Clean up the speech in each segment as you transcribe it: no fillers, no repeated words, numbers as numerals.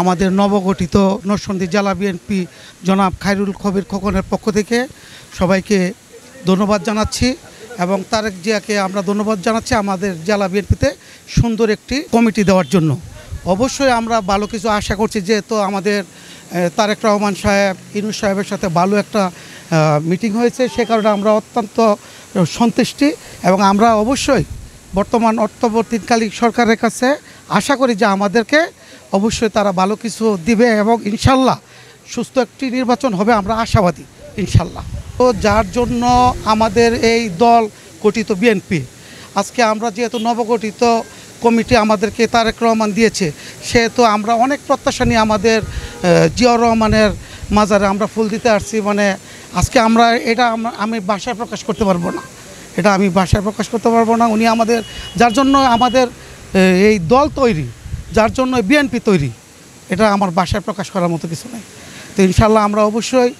আমাদের নবগঠিত নরসিংদী জেলা বিএনপি জনাব খায়রুল কবির খোকনের পক্ষ থেকে সবাইকে ধন্যবাদ জানাচ্ছি এবং তারেক জিয়াকে আমরা ধন্যবাদ জানাচ্ছি আমাদের জেলা বিএনপিতে সুন্দর একটি কমিটি দেওয়ার জন্য। অবশ্যই আমরা ভালো কিছু আশা করছি, যেহেতু আমাদের তারেক রহমান সাহেব ইউনূস সাহেবের সাথে ভালো একটা মিটিং হয়েছে, সে কারণে আমরা অত্যন্ত সন্তুষ্টি এবং আমরা অবশ্যই বর্তমান অন্তর্বর্তীকালীন সরকারের কাছে আশা করি যে আমাদেরকে অবশ্যই তারা ভালো কিছু দিবে এবং ইনশাল্লাহ সুস্থ একটি নির্বাচন হবে, আমরা আশাবাদী ইনশাল্লাহ। তো যার জন্য আমাদের এই দল গঠিত বিএনপি, আজকে আমরা যেহেতু নবগঠিত কমিটি আমাদেরকে তারেক রহমান দিয়েছে, সেহেতু আমরা অনেক প্রত্যাশা নিয়ে আমাদের জিয়াউর রহমানের মাজারে আমরা ফুল দিতে আসছি। মানে আজকে আমরা এটা আমি ভাষায় প্রকাশ করতে পারবো না, এটা আমি ভাষায় প্রকাশ করতে পারবো না। উনি আমাদের, যার জন্য আমাদের এই দল তৈরি, যার জন্য বিএনপি তৈরি, এটা আমার ভাষায় প্রকাশ করার মতো কিছু নেই। তো ইনশাল্লাহ আমরা অবশ্যই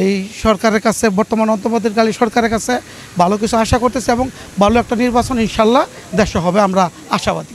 এই সরকারের কাছে, বর্তমান অন্তর্বর্তীকালীন সরকারের কাছে ভালো কিছু আশা করতেছি এবং ভালো একটা নির্বাচন ইনশাল্লাহ দেশে হবে, আমরা আশাবাদী।